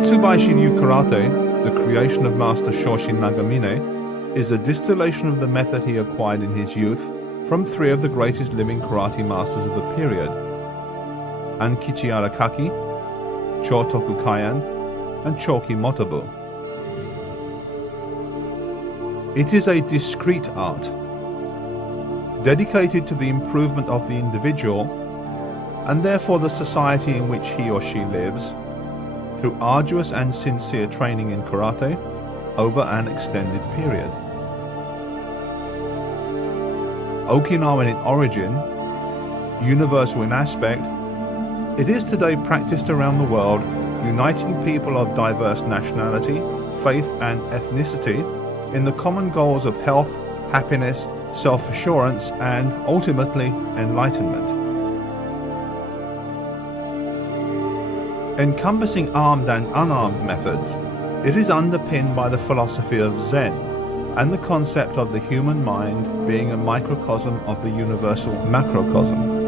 Matsubashi Ryu Karate, the creation of Master Shoshin Nagamine, is a distillation of the method he acquired in his youth from three of the greatest living karate masters of the period: Ankichi Arakaki, Chotoku Kayan, and Choki Motobu. It is a discrete art, dedicated to the improvement of the individual and therefore the society in which he or she lives, through arduous and sincere training in karate over an extended period. Okinawan in origin, universal in aspect, it is today practiced around the world, uniting people of diverse nationality, faith and ethnicity in the common goals of health, happiness, self-assurance and, ultimately, enlightenment. Encompassing armed and unarmed methods, it is underpinned by the philosophy of Zen and the concept of the human mind being a microcosm of the universal macrocosm.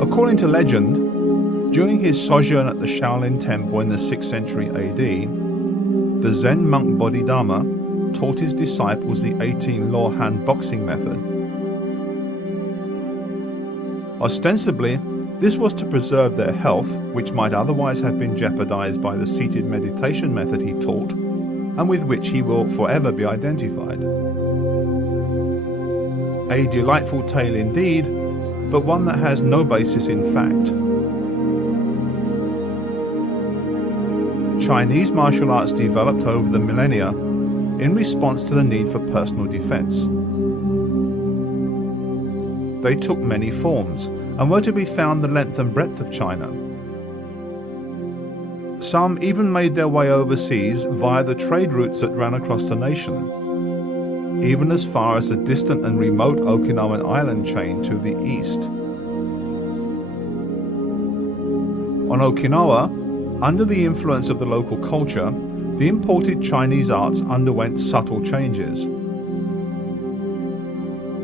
According to legend, during his sojourn at the Shaolin Temple in the 6th century AD, the Zen monk Bodhidharma taught his disciples the 18-law hand boxing method. Ostensibly, this was to preserve their health, which might otherwise have been jeopardized by the seated meditation method he taught, and with which he will forever be identified. A delightful tale indeed, but one that has no basis in fact. Chinese martial arts developed over the millennia in response to the need for personal defense. They took many forms and were to be found the length and breadth of China. Some even made their way overseas via the trade routes that ran across the nation, even as far as the distant and remote Okinawan island chain to the east. On Okinawa, under the influence of the local culture, the imported Chinese arts underwent subtle changes.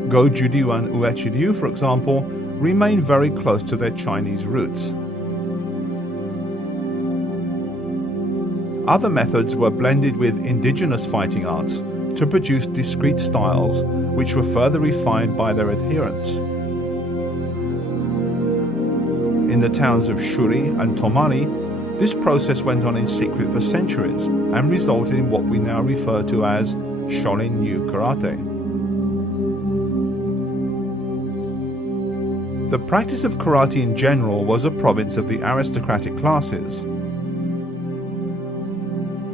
Go-Juryu and Uechi-Ryu, for example, remain very close to their Chinese roots. Other methods were blended with indigenous fighting arts to produce discrete styles which were further refined by their adherents. In the towns of Shuri and Tomari, this process went on in secret for centuries and resulted in what we now refer to as Shaolin Ryu Karate. The practice of karate in general was a province of the aristocratic classes.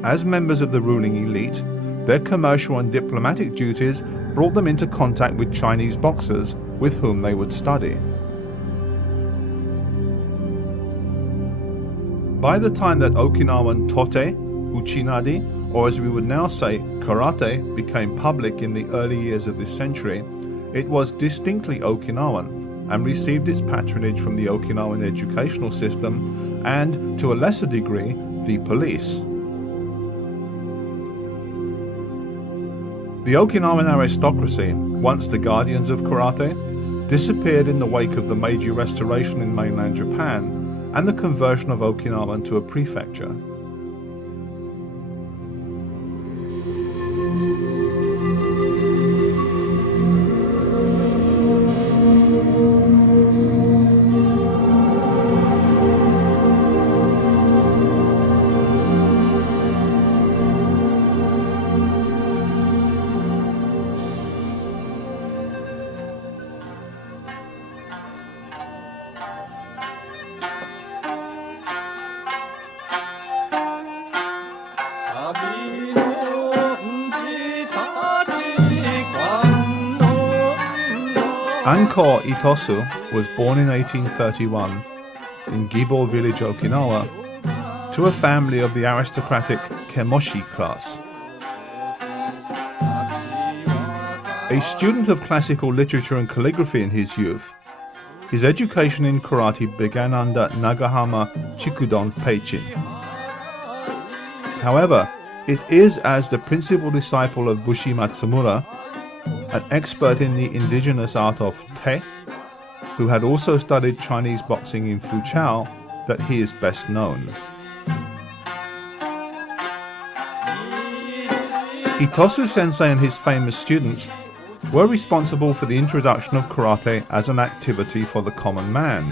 As members of the ruling elite, their commercial and diplomatic duties brought them into contact with Chinese boxers with whom they would study. By the time that Okinawan tote, uchinadi, or as we would now say, karate, became public in the early years of this century, it was distinctly Okinawan and received its patronage from the Okinawan educational system and, to a lesser degree, the police. The Okinawan aristocracy, once the guardians of karate, disappeared in the wake of the Meiji Restoration in mainland Japan and the conversion of Okinawa into a prefecture. Anko Itosu was born in 1831 in Gibo village, Okinawa, to a family of the aristocratic Kemoshi class. A student of classical literature and calligraphy in his youth, his education in karate began under Nagahama Chikudon Peichin. However, it is as the principal disciple of Bushi Matsumura, an expert in the indigenous art of Te, who had also studied Chinese boxing in Fuchao, that he is best known. Itosu Sensei and his famous students were responsible for the introduction of karate as an activity for the common man.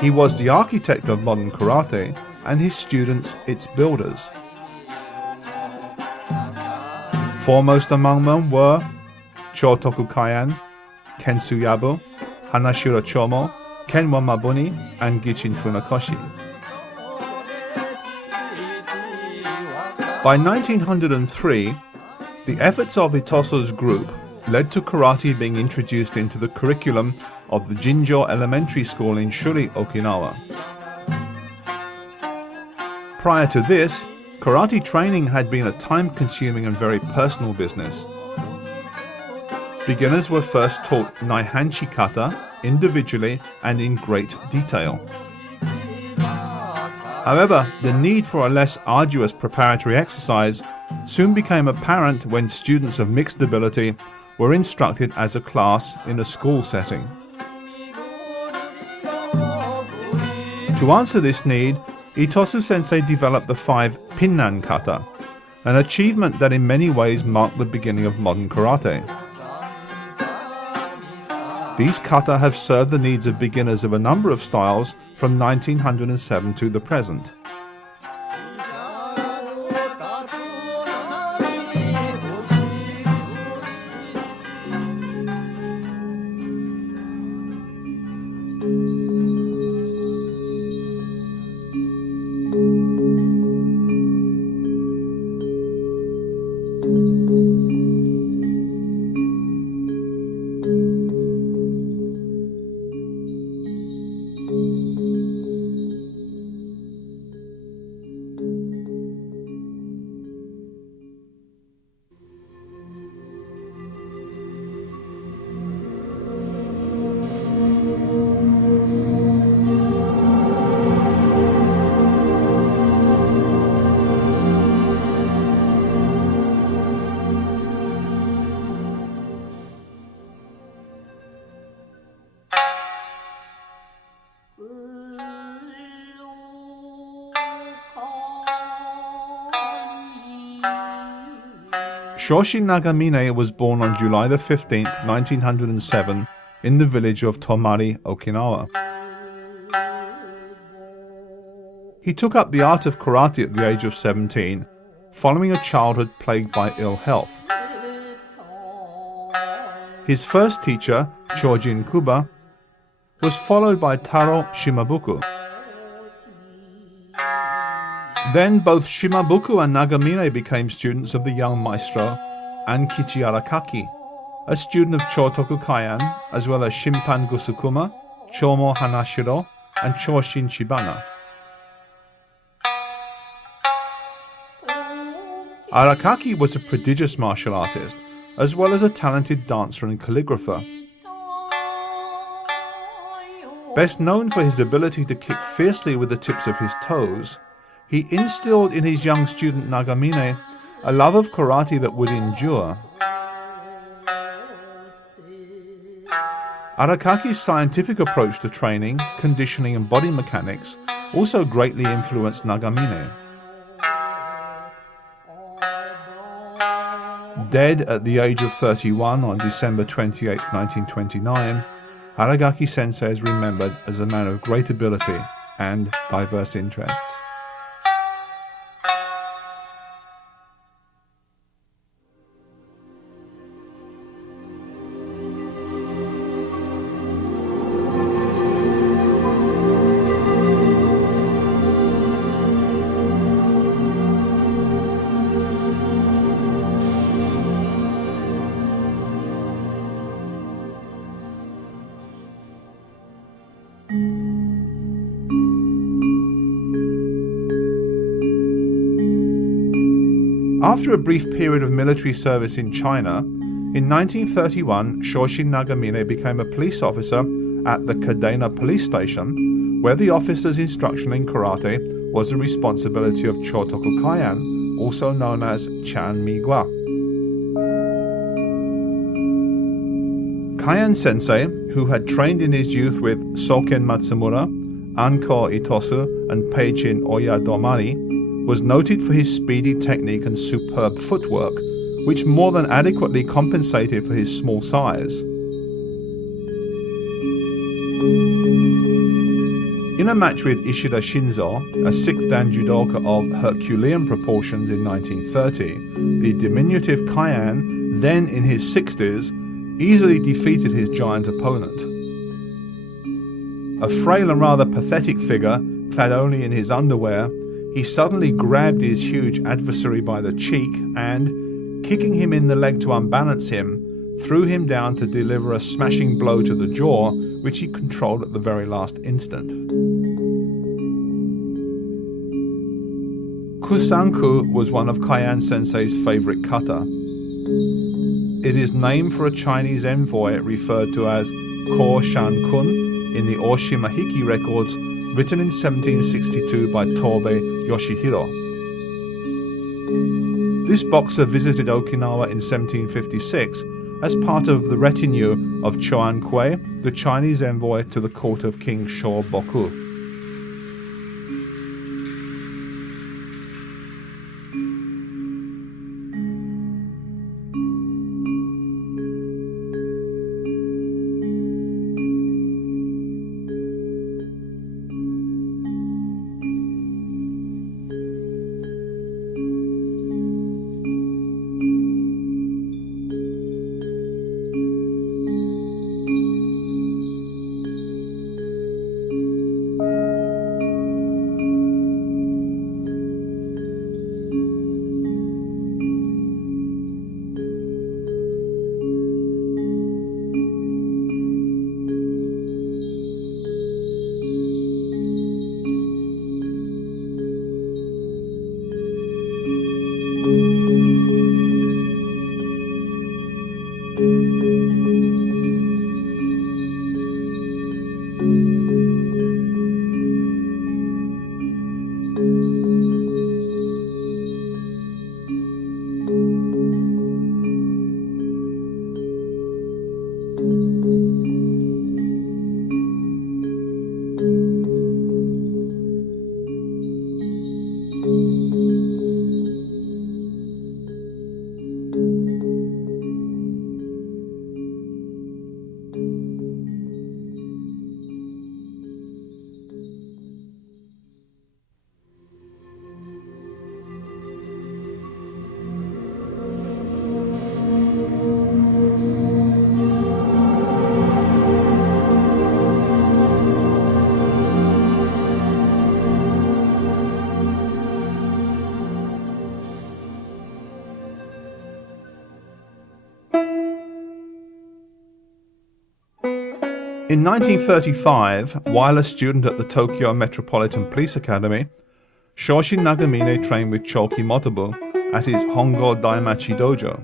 He was the architect of modern karate and his students its builders. Foremost among them were Chotoku Kaian, Kensuyabu, Hanashiro Chomo, Kenwa Mabuni, and Gichin Funakoshi. By 1903, the efforts of Itosu's group led to karate being introduced into the curriculum of the Jinjo Elementary School in Shuri, Okinawa. Prior to this, karate training had been a time-consuming and very personal business. Beginners were first taught Naihanshi kata individually and in great detail. However, the need for a less arduous preparatory exercise soon became apparent when students of mixed ability were instructed as a class in a school setting. To answer this need, Itosu Sensei developed the 5 Pinnan kata, an achievement that in many ways marked the beginning of modern karate. These kata have served the needs of beginners of a number of styles from 1907 to the present. Shoshin Nagamine was born on July 15, 1907, in the village of Tomari, Okinawa. He took up the art of karate at the age of 17, following a childhood plagued by ill health. His first teacher, Chojin Kuba, was followed by Taro Shimabuku. Then both Shimabuku and Nagamine became students of the young maestro Ankichi Arakaki, a student of Chotoku Kaian, as well as Shimpan Gusukuma, Chomo Hanashiro, and Choshin Shibana. Arakaki was a prodigious martial artist, as well as a talented dancer and calligrapher. Best known for his ability to kick fiercely with the tips of his toes, he instilled in his young student Nagamine a love of karate that would endure. Arakaki's scientific approach to training, conditioning and body mechanics also greatly influenced Nagamine. Dead at the age of 31 on December 28, 1929, Aragaki Sensei is remembered as a man of great ability and diverse interests. After a brief period of military service in China, in 1931 Shoshin Nagamine became a police officer at the Kadena police station, where the officer's instruction in karate was the responsibility of Chotoku Kaian, also known as Chan Migwa. Kaian Sensei, who had trained in his youth with Soken Matsumura, Anko Itosu and Peichin Oyadomari, was noted for his speedy technique and superb footwork, which more than adequately compensated for his small size. In a match with Ishida Shinzo, a 6th dan judoka of Herculean proportions in 1930, the diminutive Kaian, then in his 60s, easily defeated his giant opponent. A frail and rather pathetic figure, clad only in his underwear, he suddenly grabbed his huge adversary by the cheek and, kicking him in the leg to unbalance him, threw him down to deliver a smashing blow to the jaw, which he controlled at the very last instant. Kusanku was one of Kaian Sensei's favorite kata. It is named for a Chinese envoy referred to as Ko Shan-kun in the Oshima Hiki records, written in 1762 by Tobe Yoshihiro. This boxer visited Okinawa in 1756 as part of the retinue of Choan Kui, the Chinese envoy to the court of King Shoboku. In 1935, while a student at the Tokyo Metropolitan Police Academy, Shoshin Nagamine trained with Choki Motobu at his Hongo Daimachi dojo.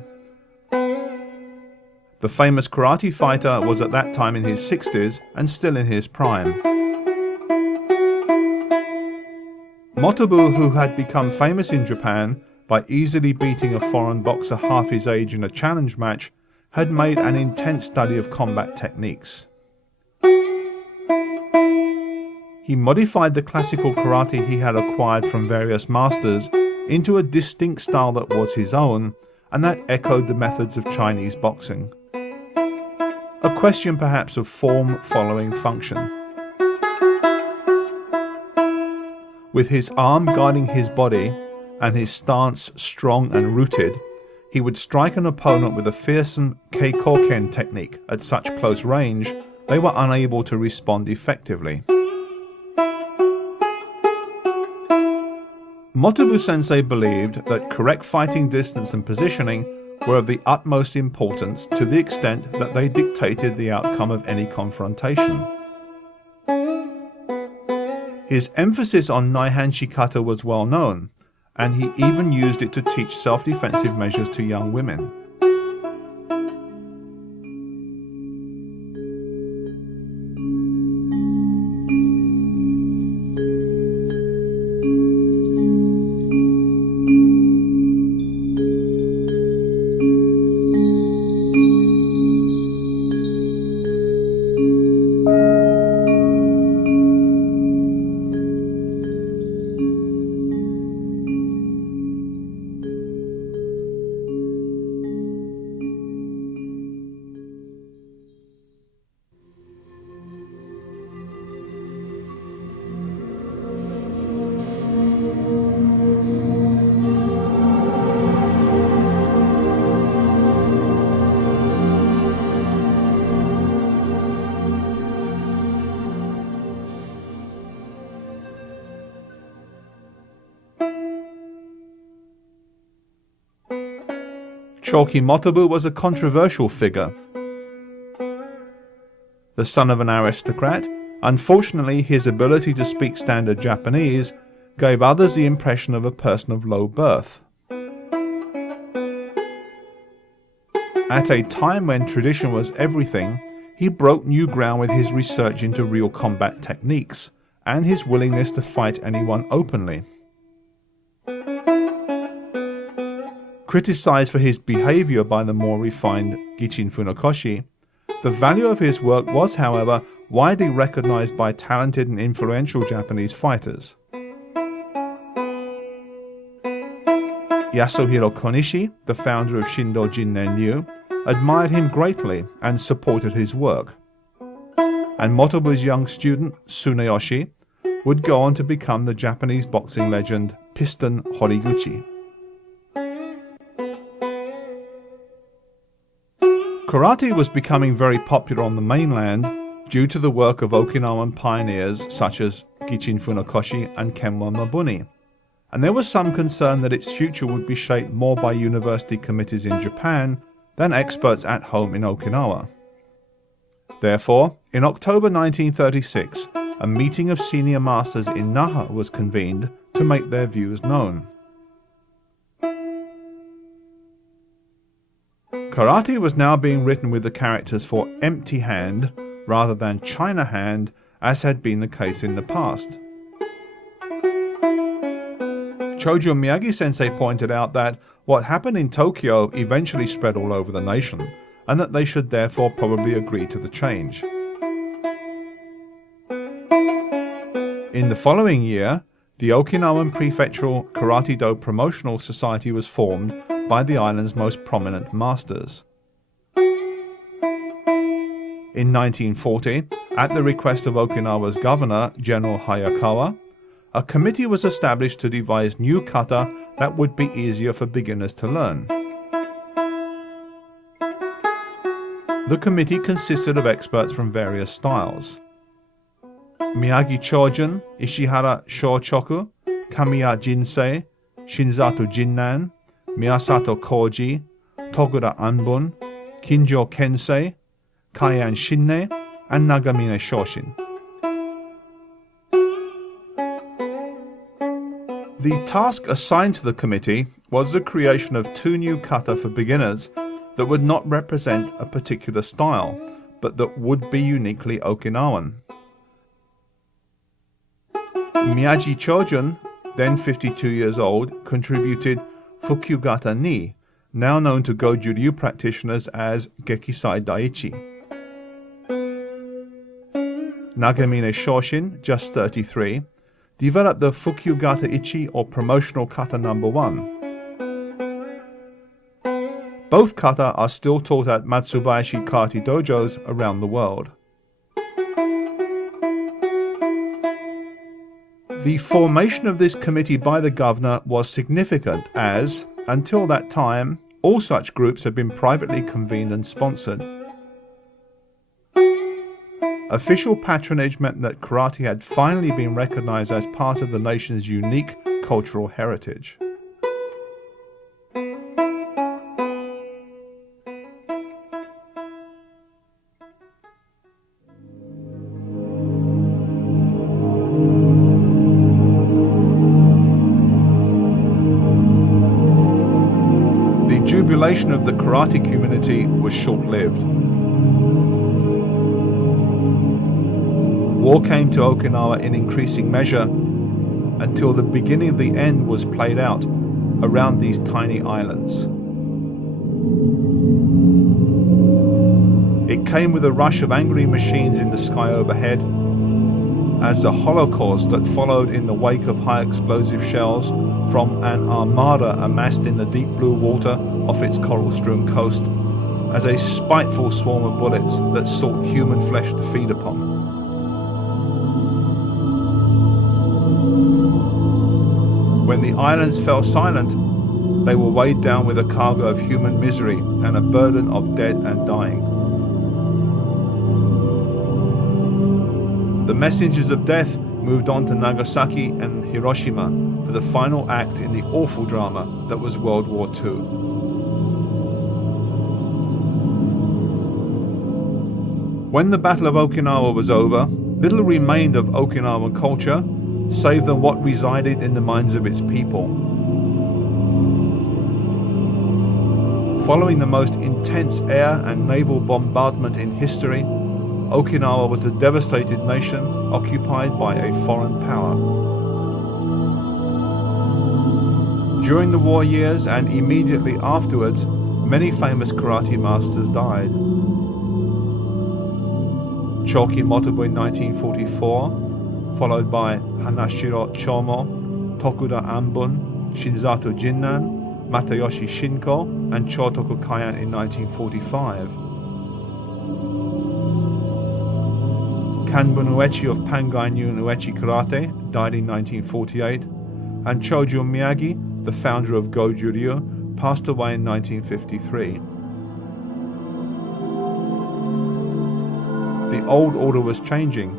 The famous karate fighter was at that time in his 60s and still in his prime. Motobu, who had become famous in Japan, by easily beating a foreign boxer half his age in a challenge match, had made an intense study of combat techniques. He modified the classical karate he had acquired from various masters into a distinct style that was his own and that echoed the methods of Chinese boxing. A question perhaps of form following function. With his arm guiding his body and his stance strong and rooted, he would strike an opponent with a fearsome keikoken technique at such close range they were unable to respond effectively. Motobu Sensei believed that correct fighting distance and positioning were of the utmost importance to the extent that they dictated the outcome of any confrontation. His emphasis on Naihanshi kata was well known, and he even used it to teach self-defensive measures to young women. Choki Motobu was a controversial figure. The son of an aristocrat, unfortunately his ability to speak standard Japanese gave others the impression of a person of low birth. At a time when tradition was everything, he broke new ground with his research into real combat techniques and his willingness to fight anyone openly. Criticized for his behavior by the more refined Gichin Funakoshi, the value of his work was, however, widely recognized by talented and influential Japanese fighters. Yasuhiro Konishi, the founder of Shindo Jinnen Ryu, admired him greatly and supported his work. And Motobu's young student, Tsuneyoshi, would go on to become the Japanese boxing legend Piston Horiguchi. Karate was becoming very popular on the mainland due to the work of Okinawan pioneers such as Gichin Funakoshi and Kenwan Mabuni, and there was some concern that its future would be shaped more by university committees in Japan than experts at home in Okinawa. Therefore, in October 1936, a meeting of senior masters in Naha was convened to make their views known. Karate was now being written with the characters for empty hand rather than China hand, as had been the case in the past. Chojo Miyagi Sensei pointed out that what happened in Tokyo eventually spread all over the nation, and that they should therefore probably agree to the change. In the following year, the Okinawan Prefectural Karate-Do Promotional Society was formed by the island's most prominent masters. In 1940, at the request of Okinawa's governor, General Hayakawa, a committee was established to devise new kata that would be easier for beginners to learn. The committee consisted of experts from various styles. Miyagi Chojun, Ishihara Shochoku, Kamiya Jinsei, Shinzato Jinnan, Miyasato Koji, Togura Anbun, Kinjo Kensei, Kaian Shinne, and Nagamine Shoshin. The task assigned to the committee was the creation of 2 new kata for beginners that would not represent a particular style, but that would be uniquely Okinawan. Miyagi Chojun, then 52 years old, contributed Fukyugata Ni, now known to Goju-ryu practitioners as Gekisai Daichi. Nagamine Shoshin, just 33, developed the Fukyugata Ichi or promotional kata number 1. Both kata are still taught at Matsubayashi karate dojos around the world. The formation of this committee by the governor was significant as, until that time, all such groups had been privately convened and sponsored. Official patronage meant that karate had finally been recognized as part of the nation's unique cultural heritage. The jubilation of the karate community was short-lived. War came to Okinawa in increasing measure until the beginning of the end was played out around these tiny islands. It came with a rush of angry machines in the sky overhead, as the Holocaust that followed in the wake of high explosive shells from an armada amassed in the deep blue water off its coral-strewn coast, as a spiteful swarm of bullets that sought human flesh to feed upon. When the islands fell silent, they were weighed down with a cargo of human misery and a burden of dead and dying. The messengers of death moved on to Nagasaki and Hiroshima for the final act in the awful drama that was World War II. When the Battle of Okinawa was over, little remained of Okinawan culture save than what resided in the minds of its people. Following the most intense air and naval bombardment in history, Okinawa was a devastated nation occupied by a foreign power. During the war years and immediately afterwards, many famous karate masters died. Choki Motobu in 1944, followed by Hanashiro Chomo, Tokuda Anbun, Shinzato Jinnan, Matayoshi Shinko, and Chotoku Kaian in 1945. Kanbun Uechi of Pangainyu Uechi Karate died in 1948, and Choju Miyagi, the founder of Goju-ryu, passed away in 1953. The old order was changing,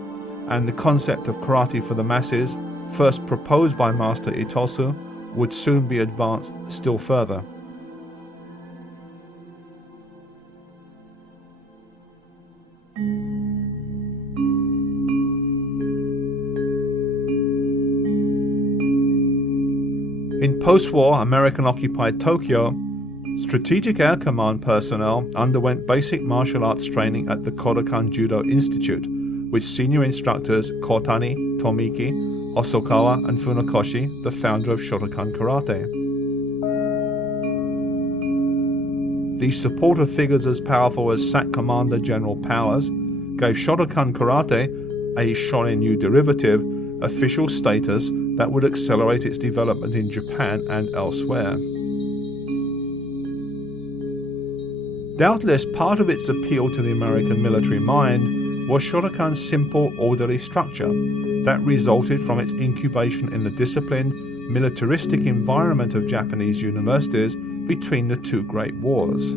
and the concept of karate for the masses, first proposed by Master Itosu, would soon be advanced still further. In post-war American-occupied Tokyo, Strategic Air Command personnel underwent basic martial arts training at the Kodokan Judo Institute, with senior instructors Kotani, Tomiki, Osokawa, and Funakoshi, the founder of Shotokan Karate. These supportive figures as powerful as SAC Commander General Powers gave Shotokan Karate, a Shorin-ryu derivative, official status that would accelerate its development in Japan and elsewhere. Doubtless part of its appeal to the American military mind was Shotokan's simple, orderly structure that resulted from its incubation in the disciplined, militaristic environment of Japanese universities between the two great wars.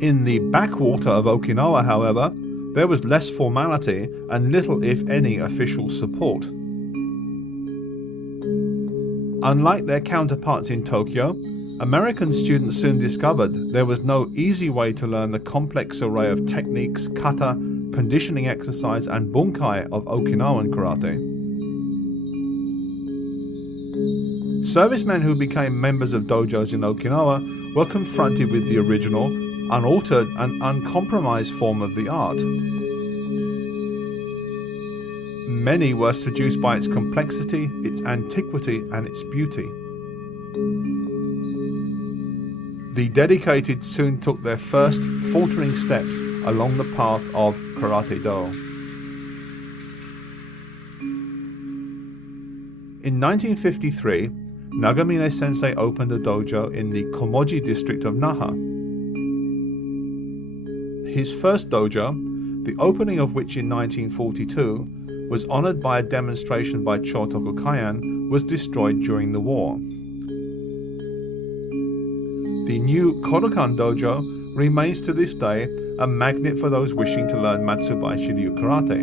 In the backwater of Okinawa, however, there was less formality and little, if any, official support. Unlike their counterparts in Tokyo, American students soon discovered there was no easy way to learn the complex array of techniques, kata, conditioning exercise, and bunkai of Okinawan karate. Servicemen who became members of dojos in Okinawa were confronted with the original, unaltered, and uncompromised form of the art. Many were seduced by its complexity, its antiquity, and its beauty. The dedicated soon took their first faltering steps along the path of Karate-do. In 1953, Nagamine Sensei opened a dojo in the Komoji district of Naha. His first dojo, the opening of which in 1942 was honored by a demonstration by Chotoku Kaian, was destroyed during the war. The new Kodokan dojo remains to this day a magnet for those wishing to learn Matsubashi Ryu karate.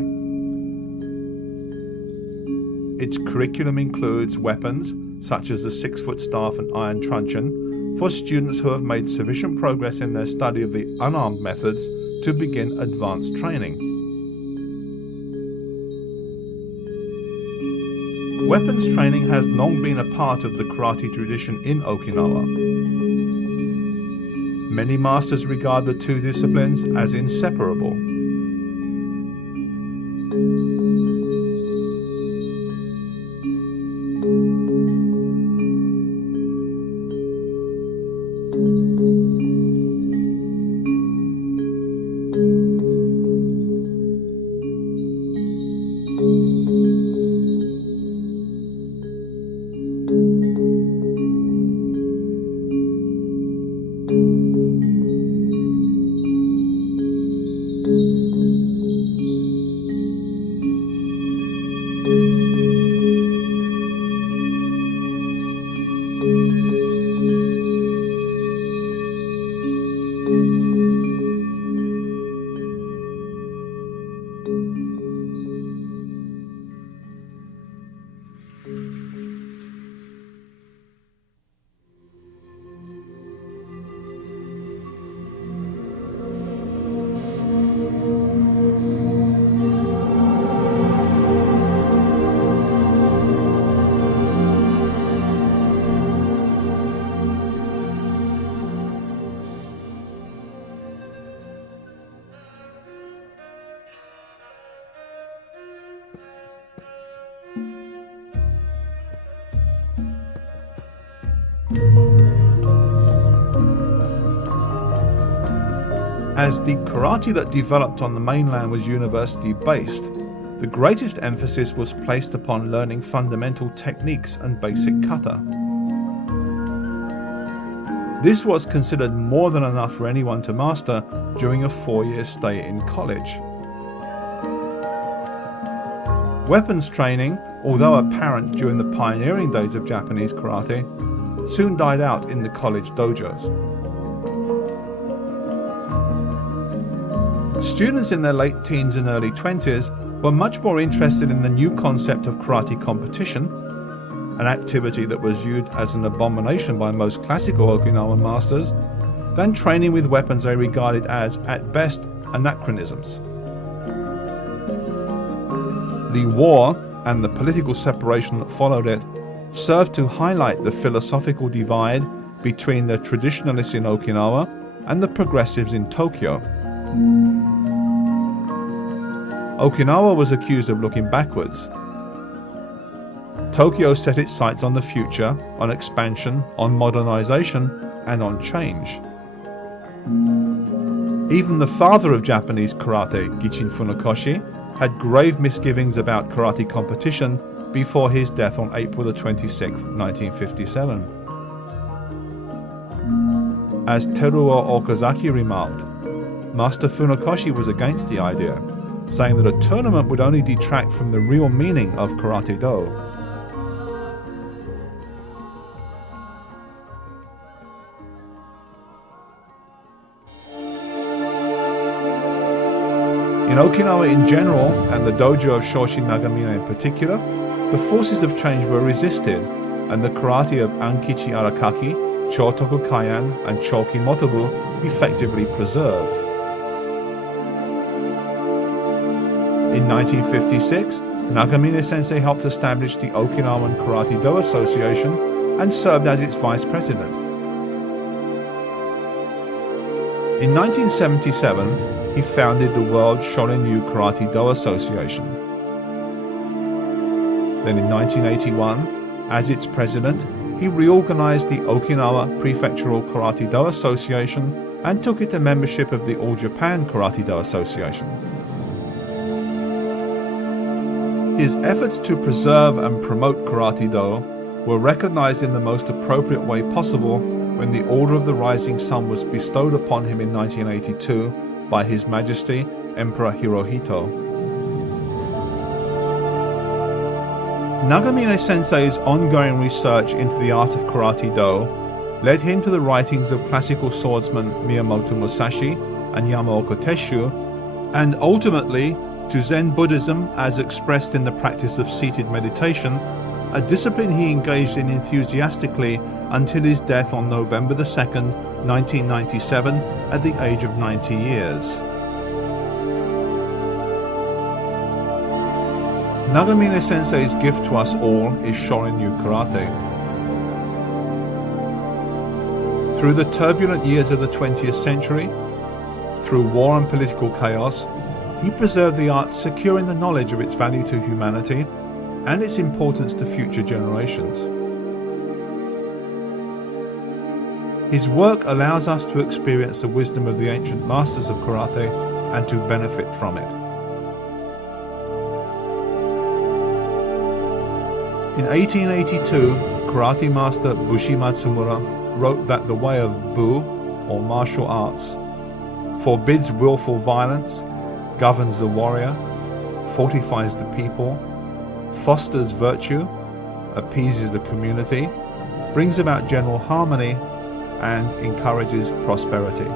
Its curriculum includes weapons such as the 6-foot staff and iron truncheon for students who have made sufficient progress in their study of the unarmed methods to begin advanced training. Weapons training has long been a part of the karate tradition in Okinawa. Many masters regard the two disciplines as inseparable. As the karate that developed on the mainland was university-based, the greatest emphasis was placed upon learning fundamental techniques and basic kata. This was considered more than enough for anyone to master during a 4-year stay in college. Weapons training, although apparent during the pioneering days of Japanese karate, soon died out in the college dojos. Students in their late teens and early 20s were much more interested in the new concept of karate competition, an activity that was viewed as an abomination by most classical Okinawan masters, than training with weapons they regarded as, at best, anachronisms. The war and the political separation that followed it served to highlight the philosophical divide between the traditionalists in Okinawa and the progressives in Tokyo. Okinawa was accused of looking backwards. Tokyo set its sights on the future, on expansion, on modernization, and on change. Even the father of Japanese karate, Gichin Funakoshi, had grave misgivings about karate competition before his death on April 26, 1957. As Teruo Okazaki remarked, Master Funakoshi was against the idea, saying that a tournament would only detract from the real meaning of Karate-do. In Okinawa in general, and the dojo of Shoshin Nagamine in particular, the forces of change were resisted, and the karate of Ankichi Arakaki, Chotoku Kaian, and Choki Motobu effectively preserved. In 1956, Nagamine Sensei helped establish the Okinawan Karate-do Association and served as its vice president. In 1977, he founded the World Shorin-ryu Karate-do Association. Then in 1981, as its president, he reorganized the Okinawa Prefectural Karate-Do Association and took it to membership of the All Japan Karate-Do Association. His efforts to preserve and promote Karate-Do were recognized in the most appropriate way possible when the Order of the Rising Sun was bestowed upon him in 1982 by His Majesty Emperor Hirohito. Nagamine Sensei's ongoing research into the art of Karate-Do led him to the writings of classical swordsmen Miyamoto Musashi and Yamaoka Tesshu, and ultimately to Zen Buddhism as expressed in the practice of seated meditation, a discipline he engaged in enthusiastically until his death on November 2nd, 1997, at the age of 90 years. Nagamine Sensei's gift to us all is Shorin-ryu Karate. Through the turbulent years of the 20th century, through war and political chaos, he preserved the art, securing the knowledge of its value to humanity and its importance to future generations. His work allows us to experience the wisdom of the ancient masters of karate and to benefit from it. In 1882, karate master Bushi Matsumura wrote that the way of Bu, or martial arts, forbids willful violence, governs the warrior, fortifies the people, fosters virtue, appeases the community, brings about general harmony, and encourages prosperity.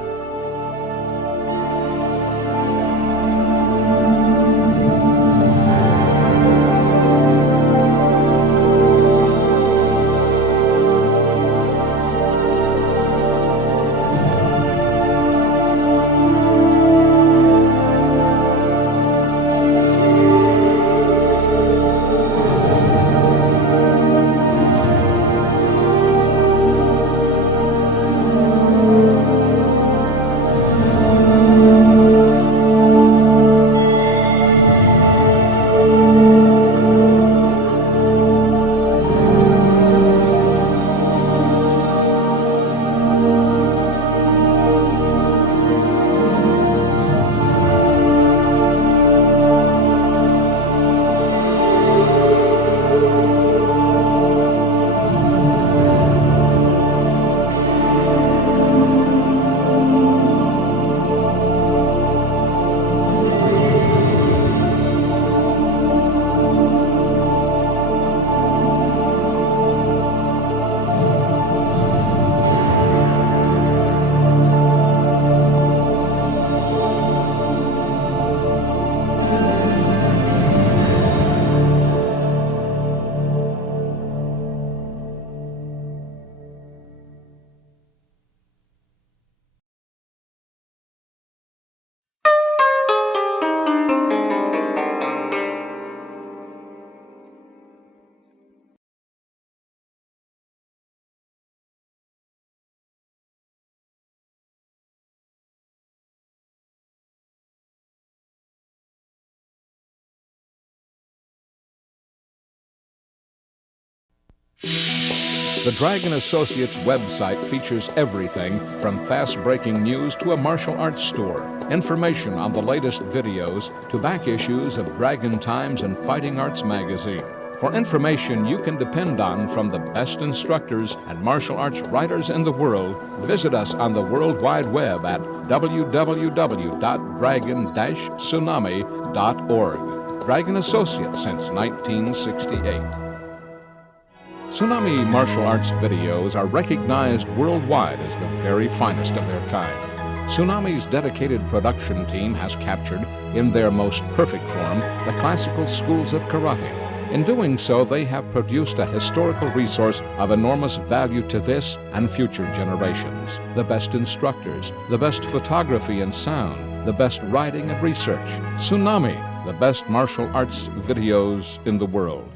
The Dragon Associates website features everything from fast-breaking news to a martial arts store, information on the latest videos to back issues of Dragon Times and Fighting Arts magazine. For information you can depend on from the best instructors and martial arts writers in the world, visit us on the World Wide Web at www.dragon-tsunami.org. Dragon Associates since 1968. Tsunami martial arts videos are recognized worldwide as the very finest of their kind. Tsunami's dedicated production team has captured, in their most perfect form, the classical schools of karate. In doing so, they have produced a historical resource of enormous value to this and future generations. The best instructors, the best photography and sound, the best writing and research. Tsunami, the best martial arts videos in the world.